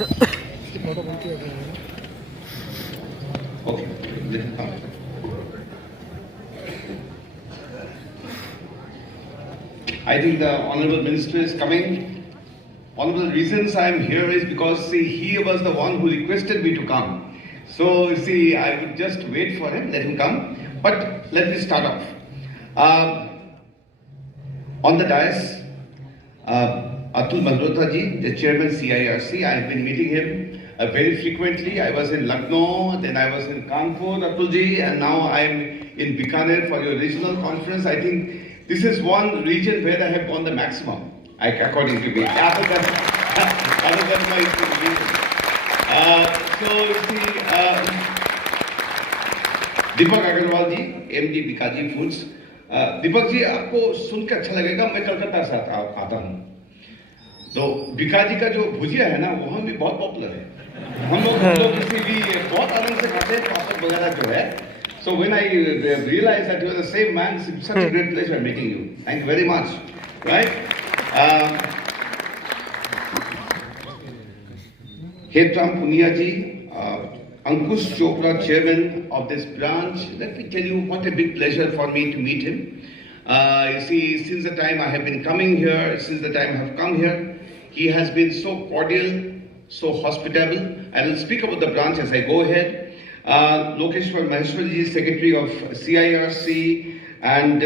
Okay, let him come. I think the Honorable Minister is coming. One of the reasons I am here is because, see, he was the one who requested me to come. So, see, I would just wait for him, let him come. But let me start off. On the dais, Atul Malhotra ji, the chairman CIRC, I have been meeting him very frequently. I was in Lucknow, then I was in Kanpur, Atul ji, and now I am in Bikaner for your regional conference. I think this is one region where I have gone the maximum, according to me. Other than my region. So you see, Deepak Agarwal ji, MD Bikaji foods. Deepak ji, आपको सुनकर अच्छा लगेगा, मैं कलकत्ता से आता हूँ। तो बिकाजी का जो भुजिया है ना, वहाँ भी बहुत पॉपुलर है। हम लोग किसी भी बहुत आनंद से खाते हैं, पापड़ वगैरह जो है। So when I realized that you are the same man, it's such a great pleasure meeting you. Thank you very much. Right? Hetram Punia ji, Ankush Chopra, chairman of this branch. Let me tell you what a big pleasure for me to meet him. You see, since the time I have been coming here, since the time I have come here, he has been so cordial, so hospitable. I will speak about the branch as I go ahead. Lokeshwar Maheshwarji, secretary of CIRC, and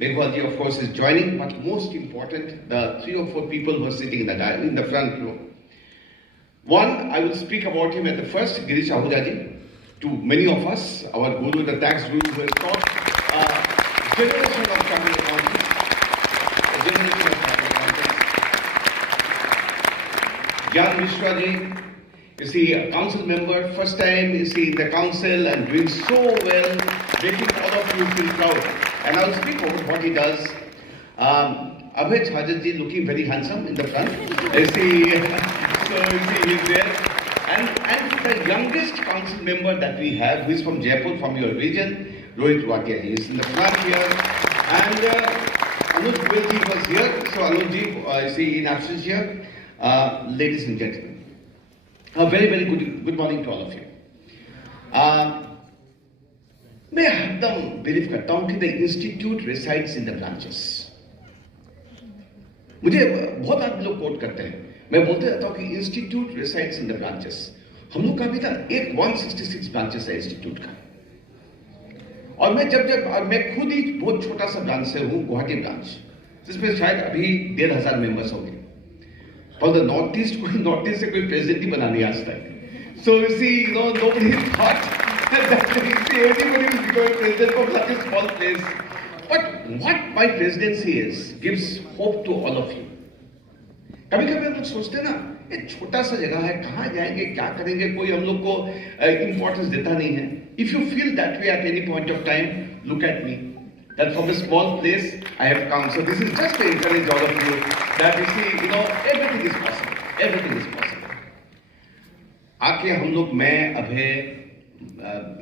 Meghwalji, of course, is joining. But most important, the 3 or 4 people who are sitting in the front row. One, I will speak about him at the first, Girish Ahujaji. To many of us, our guru, the tax guru, who has taught generation of capital accountants, a generation of capital accountants. Gyan Mishra ji, you see, a council member, first time you see in the council and doing so well, making all of you feel proud. And I will speak about what he does. Abhay Chhajat ji looking very handsome in the front. You see, so you see he's there. And the youngest council member that we have, who is from Jaipur, from your region, Rohit Watia ji, is in the front here. And Anuj Goyal ji was here. So Anuj ji, you see, in absence here. Ladies and gentlemen, a very, very good morning to all of you. मैं हरदम believe करता हूँ कि the institute resides in the branches. मुझे बहुत आदमी लोग coat करते हैं, मैं बोलते रहता हूँ कि institute resides in the branches. हम लोग का भी था 166 ब्रांचेस है इंस्टीट्यूट का। और मैं खुद ही बहुत छोटा सा ब्रांच से हूँ, गुवाहाटी ब्रांच, जिसमें शायद अभी 1,500 मेंबर्स होंगे। और द नॉर्थ ईस्ट से कोई प्रेसिडेंट ही बना नहीं आज तक। So you see, nobody thought that anybody will become president from such a small place. But what my presidency is gives hope to all of you. कभी-कभी हम लोग सोचते हैं ना, ये छोटा सा जगह है, कहाँ जाएंगे, क्या करेंगे, कोई हम लोग को importance देता नहीं है. If you feel that way at any point of time, look at me. That from a small place I have come. So this is just to encourage all of you that you see, everything is possible. Everything is possible. आके हम लोग, मैं, अभय,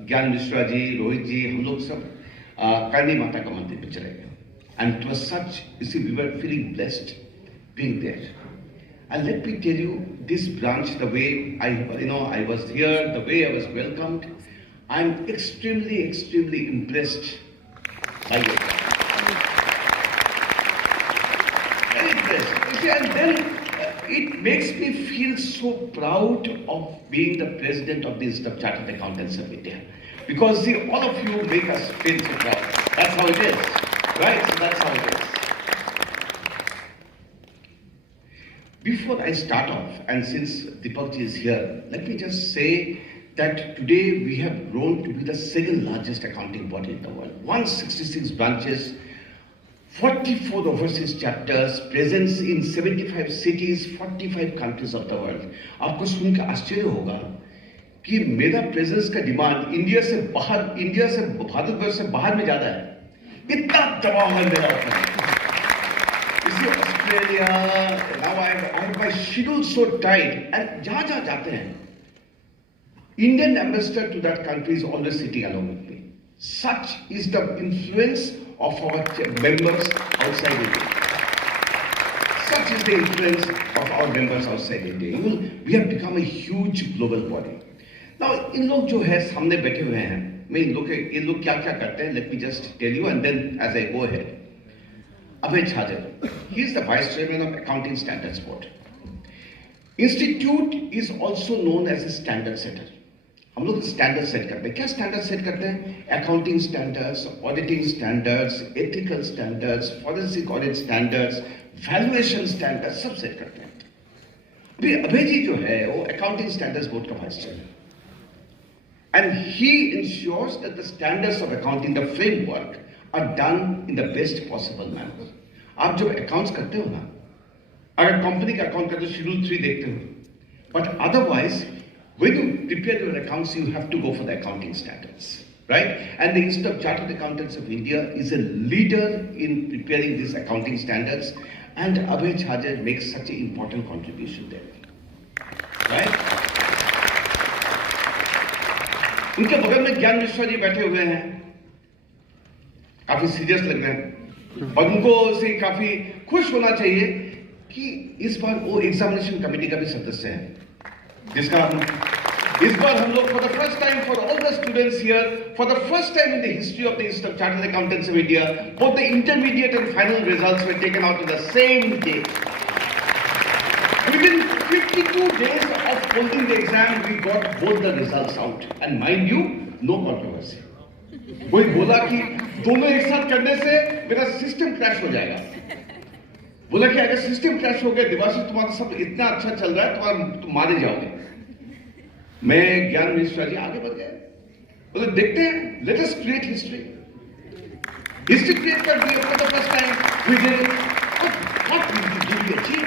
ज्ञान मिश्रा जी, रोहित जी, हम लोग सब करणी माता का मंदिर पे चले गए. And it was such, you see, we were feeling blessed being there. And let me tell you, this branch, the way I was here, the way I was welcomed, I'm extremely, extremely impressed by it. Very impressed. You see, and then it makes me feel so proud of being the president of the Institute of Chartered Accountants of India. Because see, all of you make us feel so proud. That's how it is. Right? So that's how it is. Before I start off, and since Deepakji is here, let me just say that today we have grown to be the second largest accounting body in the world. 166 branches, 44 overseas chapters, presence in 75 cities, 45 countries of the world. आपको सुनकर आश्चर्य होगा कि मेरा presence का demand India से भारतवर्ष से बाहर में ज्यादा है. इतना दबाव है मेरा ऊपर. इसी Australia, now I have my schedule so tight, and जहाँ जाते हैं, Indian ambassador to that country is always sitting along with me. Such is the influence of our members outside India. such is the influence of our members outside India. We have become a huge global body. Now, इन लोग जो है सामने बैठे हुए हैं, मैं इन लोग क्या क्या करते हैं, let me just tell you and then as I go ahead. Abhay Chhajar, he is the Vice Chairman of Accounting Standards Board. Institute is also known as a standard setter. हम लोग स्टैंडर्ड सेट करते हैं. क्या standard set करते हैं? Accounting standards, auditing standards, ethical standards, forensic audit standards, valuation standards सब set करते हैं. अभी अभय जी जो है वो अकाउंटिंग स्टैंडर्ड्स बोर्ड का vice chairman, and he ensures that the standards of accounting, the framework, are done in the best possible manner. आप जब अकाउंट्स करते हो ना, अगर कंपनी का अकाउंट करते हो शेड्यूल 3 देखते हो, but otherwise when you prepare your accounts, you have to go for the accounting standards, right? And the Institute of Chartered Accountants of India is a leader in preparing these accounting standards, and Abhay Chhajar makes such an important contribution there, right? उनके बगल में ज्ञान मिश्रा जी बैठे हुए हैं, काफी serious लग रहे हैं, और उनको से काफी खुश होना चाहिए कि इस बार वो एग्जामिनेशन कमेटी का भी सदस्य है, जिसका इस बार हम लोग for the first time for all the students here, for the first time in the history of the Institute of Chartered Accountants of India, both the intermediate and final results were taken out on the same day. Within 52 days of holding the exam, we got both the results out, and mind you, no controversy. कोई बोला कि दोनों एक साथ करने से मेरा system crash हो जाएगा. बोला कि अगर सिस्टम क्रैश हो गया, दिवासी तुम्हारा सब इतना अच्छा चल रहा है, तुम मारे जाओगे. मैं ज्ञान मिश्रा जी आगे बढ़ गए, बोले देखते हैं, let us create history. History create कर दिए for the first time. We did it. What did we achieve?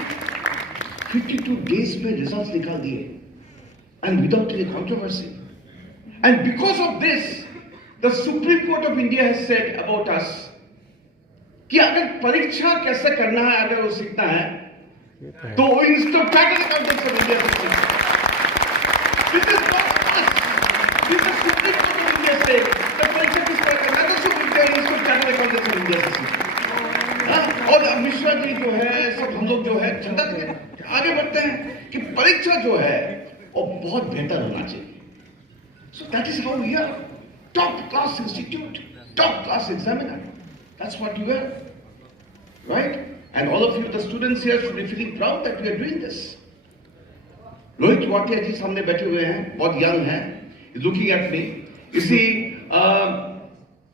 52 days में रिजल्ट्स निकाल दिए, and without any controversy. And because of this the Supreme Court of India has said about us कि अगर परीक्षा कैसे करना है, अगर वो सीखना है, तो वो institute of chartered accountants of India से सीखना. This is not us. This is Supreme Court of India saying the परीक्षा किस तरह करना है, तो supreme court institute of chartered accountants of India से सीखना. और मिश्रा जी जो है, सब हम लोग जो है चिंता करें, आगे बढ़ते हैं कि परीक्षा जो है वो बहुत बेहतर होना चाहिए. So that is how we are. Top class institute, top class examiner. That's what you are, right? And all of you, the students here, should be feeling proud that we are doing this. Rohit Vatia जी सामने बैठे हुए हैं, बहुत young हैं, looking at me. इसी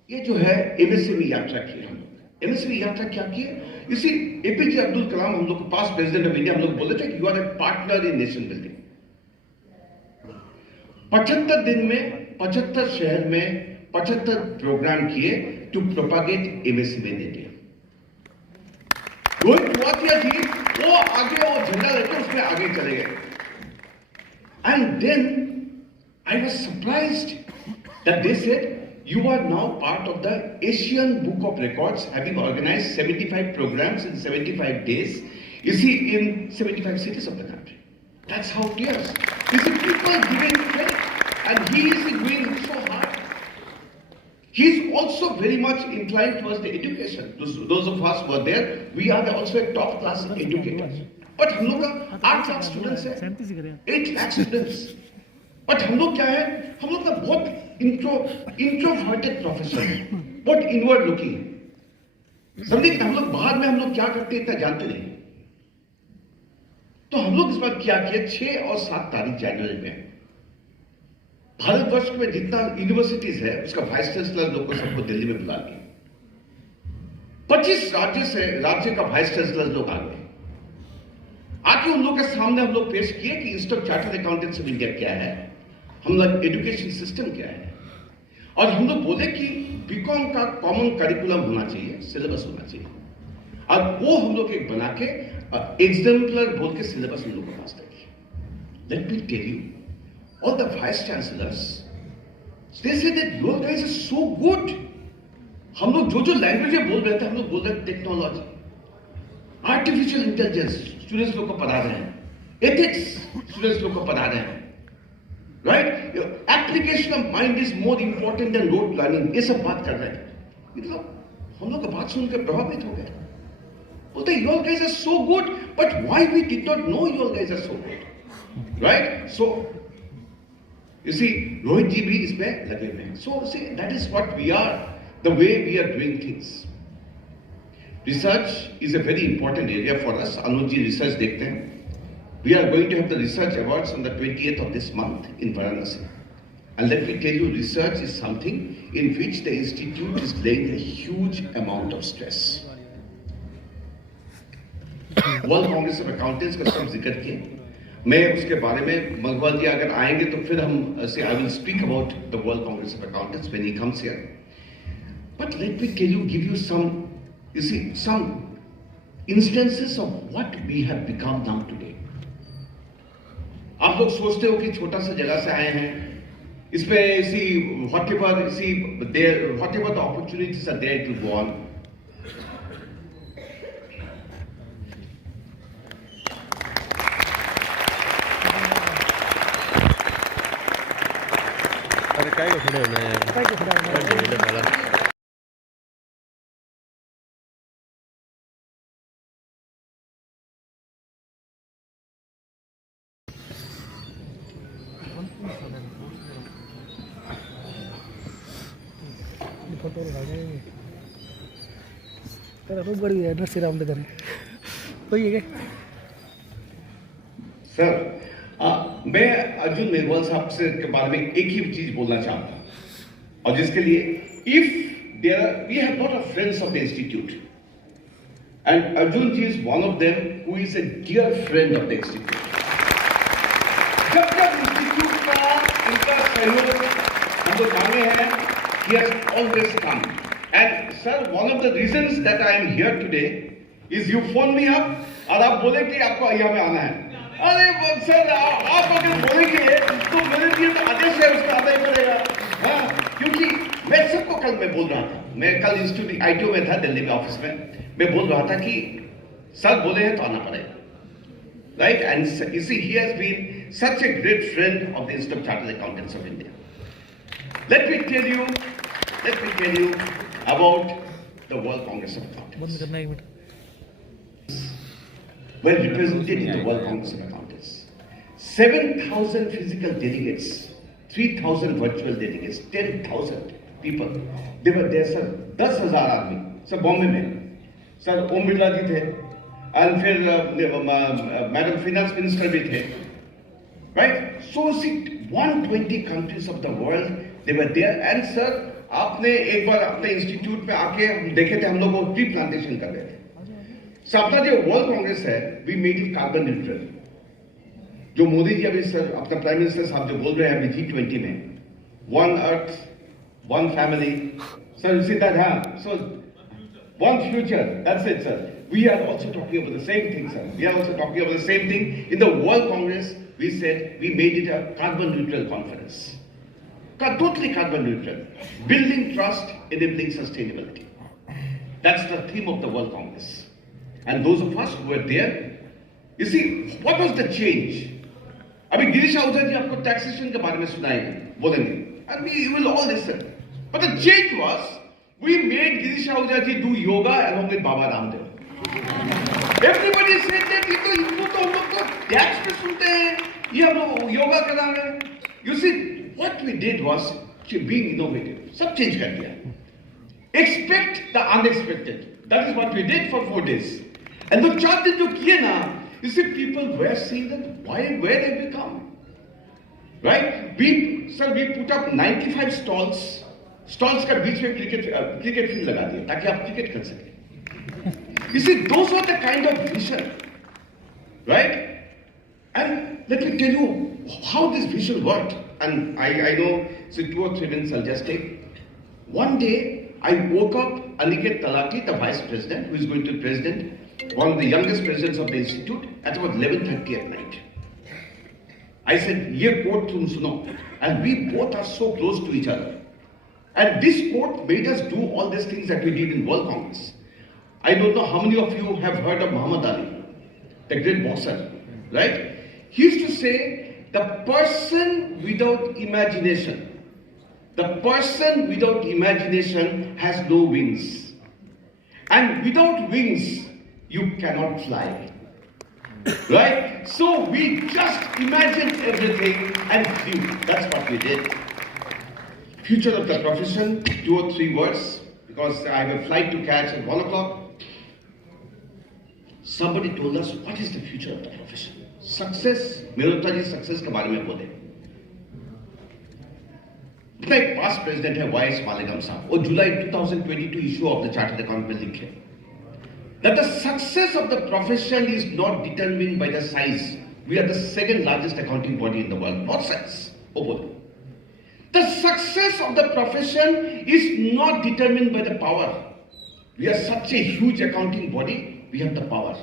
ये जो है एमएसएमई यात्रा की हम लोग. एमएसएमई यात्रा क्या की है? इसी एपीजे अब्दुल कलाम हम लोग को पास्ट प्रेसिडेंट ऑफ इंडिया, हम लोग बोले थे कि you are a partner in nation building. 75 दिन में 75 शहर में 75 प्रोग्राम किए to propagate MSME in India. Rohit Vatia ji वो आगे वो झंडा लेकर उसमें आगे चले गए. And then I was surprised that they said, you are now part of the Asian Book of Records, having organized 75 programs in 75 days, you see, in 75 cities of the country. That's how it is. You see, people giving credit, and he is doing so hard. He is also very much inclined towards the education. Those of us who are there, we are also a top class educators. But हम लोग का 8 lakh students है, 8 lakh students. But हम लोग क्या है, हम लोग का बहुत इंट्रोवर्टेड प्रोफेसर है, बहुत इनवर्ड लुकिंग. समझिए कि हम लोग बाहर में हम लोग क्या करते हैं इतना जानते नहीं. तो हम लोग इस बार क्या किया, 6 और 7 तारीख जनवरी में भारतवर्ष में जितना यूनिवर्सिटीज है उसका वाइस चांसलर लोग को सबको दिल्ली में बुला लिया. 25 राज्य का वाइस चांसलर लोग आ गए. आके उन लोगों के सामने हम लोग पेश किए कि institute of chartered accountants of India क्या है, हम लोग एजुकेशन सिस्टम क्या है, और हम लोग बोले कि बीकॉम का कॉमन करिकुलम होना चाहिए, सिलेबस होना चाहिए. और वो हम लोग एक बना के एग्जाम्पलर बोल के सिलेबस हम लोग को पास किया. Let me tell you, all the vice chancellors they said that your guys are so good. हम लोग जो लैंग्वेज बोल रहे थे, हम लोग बोल रहे थे टेक्नोलॉजी, आर्टिफिशियल इंटेलिजेंस स्टूडेंट्स लोग को पढ़ा रहे हैं, एथिक्स स्टूडेंट्स लोग को पढ़ा रहे हैं, right? Application of mind is more important than rote learning. ये सब बात कर रहे हैं. मतलब हम लोग का बात सुनकर प्रभावित हो गए. बोलते you guys are so good, but why we did not know you guys are so good, right? So you see, Rohit ji bhi isme lage हुए हैं. So see, that is what we are, the way we are doing things. Research is a very important area for us. Anuj ji research dekhte hain. We are going to have the research awards on the 20th of this month in Varanasi. And let me tell you, research is something in which the institute is laying a huge amount of stress. World Congress of Accountants का सब जिक्र किए. मैं उसके बारे में मगवाल जी अगर आएंगे तो फिर हम I will speak about the World Congress of Accountants when he comes here. But let me tell you, give you some, you see, some instances of what we have become now today. आप लोग सोचते हो कि छोटा सा जगह से आए हैं, इसमें इसी whatever the opportunities are there to go on. अरे काय को खड़े होना है? काय को खड़ा होना है? फोटो लगाएंगे तेरा रूप बड़ी है नर्सी राउंड इधर तो ये क्या सर मैं अर्जुन मेघवाल साहब से के बारे में एक ही चीज बोलना चाहता हूं और जिसके लिए if there we have lot of friends of the institute and Arjun ji is one of them who is a dear friend of the institute जब जब इंस्टीट्यूट का इनका सहयोग हम लोग मांगे हैं he has always come. And sir, one of the reasons that I am here today is you phone me up और आप बोले कि आपको यहाँ में आना है. अरे सर आप अगर बोलेंगे तो मेरे लिए तो आदेश है उसका आना ही पड़ेगा. हाँ, क्योंकि मैं सबको कल मैं बोल रहा था, मैं कल इंस्टीट्यूट ITO में था दिल्ली में ऑफिस में, मैं बोल रहा था कि सर बोले हैं तो आना पड़ेगा. Right? And you see, he has been such a great friend of the Institute of Chartered Accountants of India. Let me tell you about the World Congress of Accountants. Well represented in the World Congress of Accountants. 7,000 physical delegates, 3,000 virtual delegates, 10,000 people. They were there, sir. 10,000 आदमी, sir Bombay में. Sir Om Birla जी थे, और फिर madam finance minister भी थे. Right? So see, 120 countries of the world, they were there. And sir, आपने एक बार अपने इंस्टीट्यूट में आके हम देखे थे, हम लोग वो ट्री प्लांटेशन कर रहे थे. सो अपना जो वर्ल्ड कांग्रेस है, we made it carbon neutral. जो मोदी जी अभी सर अपना प्राइम मिनिस्टर साहब जो बोल रहे हैं अभी G20 में, one earth one family, sir see that. हाँ, so one future, that's it sir. We are also talking about the same thing, sir. We are also talking about the same thing. In the World Congress, we said we made it a carbon neutral conference. Totally carbon neutral. Building trust, enabling sustainability. That's the theme of the World Congress. And those of us who were there, you see, what was the change? अभी गिरीश आहूजा जी आपको taxation के बारे में सुनाएंगे, बोलेंगे. And we will all listen. But the change was, we made Girish Ahooja ji do yoga along with Baba Ramdev. Everybody said that ये तो इनको तो हम लोग को टैक्स पे सुनते हैं, ये हम लोग योगा करा रहे हैं. You see, what we did was being innovative. सब चेंज कर दिया. Expect the unexpected. That is what we did for 4 days. And the chart जो किए ना, you see, people were saying that where have we come? Right? We put up 95 stalls. Stalls का बीच में cricket field लगा दिया ताकि आप cricket कर सकें. You see, those are the kind of vision, right? And let me tell you how this vision worked. And I know, so 2 or 3 minutes I'll just take. One day, I woke up Aniket Talati, the vice president, who is going to be president, one of the youngest presidents of the institute, at about 11:30 at night. I said, "Ye quote tum suno." And we both are so close to each other. And this quote made us do all these things that we did in World Congress. I don't know how many of you have heard of Muhammad Ali, the great boxer, right? He used to say, the person without imagination has no wings. And without wings, you cannot fly. Right? So we just imagined everything and flew. That's what we did. Future of the profession, 2 or 3 words, because I have a flight to catch at 1 o'clock. Somebody told us, what is the future of the profession? Success, Mehta ji success के बारे में बोले. इतना एक past president है vice Malegam साहब, वो जुलाई 2022 issue of the chartered account में लिखे that the success of the profession is not determined by the size. We are the second largest accounting body in the world. Nonsense. वो बोले. The success of the profession is not determined by the power. We are such a huge accounting body, we have the power.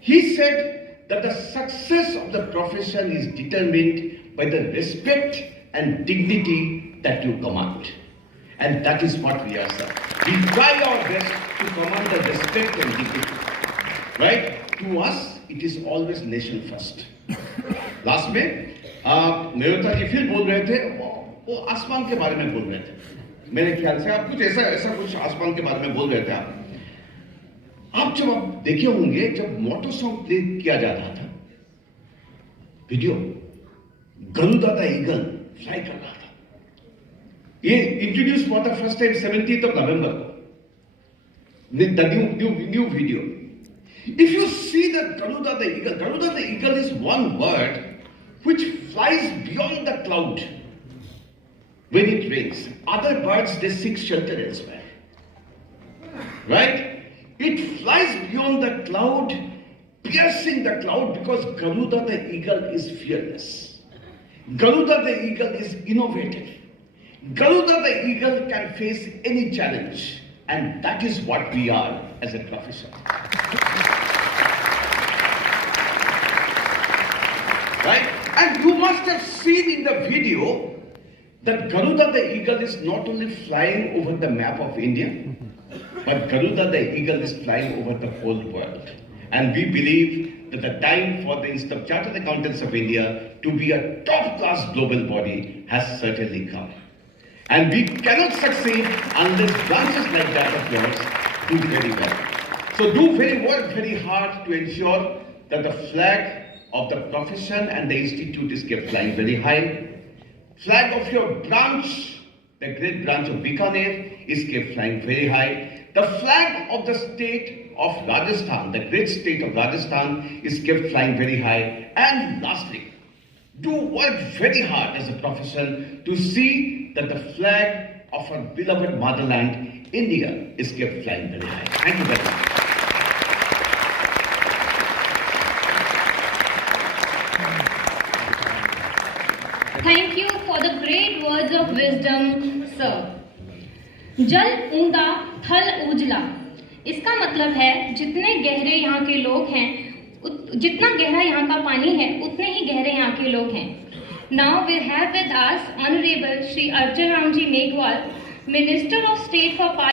He said that the success of the profession is determined by the respect and dignity that you command. And that is what we are, sir. We try our best to command the respect and dignity. Right? To us, it is always nation first. Last में मेहता जी फिर बोल रहे थे, वो आसमान के बारे में बोल रहे थे. मेरे ख्याल से आप कुछ ऐसा कुछ आसमान के बारे में बोल रहे थे आप जब आप देखे होंगे जब मोटो सॉन्ग प्ले किया जा रहा था, video Garuda the eagle fly कर रहा था. ये इंट्रोड्यूस हुआ था first time 17th of November को. The new video. If you see the Garuda the eagle is one bird which flies beyond the cloud when it rains. Other birds, they seek shelter elsewhere. Right? It flies beyond the cloud, piercing the cloud, because Garuda the eagle is fearless. Garuda the eagle is innovative. Garuda the eagle can face any challenge. And that is what we are as a profession. Right? And you must have seen in the video that Garuda the eagle is not only flying over the map of India, but Garuda the eagle is flying over the whole world. And we believe that the time for the Institute of Chartered Accountants of India to be a top-class global body has certainly come. And we cannot succeed unless branches like that of yours do very well. So work very hard to ensure that the flag of the profession and the institute is kept flying very high. Flag of your branch, the great branch of Bikaner, is kept flying very high. The flag of the state of Rajasthan, the great state of Rajasthan, is kept flying very high. And lastly, do work very hard as a profession to see that the flag of our beloved motherland, India, is kept flying very high. Thank you very much. Thank you for the great words of wisdom, sir. जल ऊंडा थल उजला, इसका मतलब है जितने गहरे यहाँ के लोग हैं, जितना गहरा यहाँ का पानी है उतने ही गहरे यहाँ के लोग हैं. Now we have with us Honorable Shri Arjun Ramji Meghwal, Minister of State for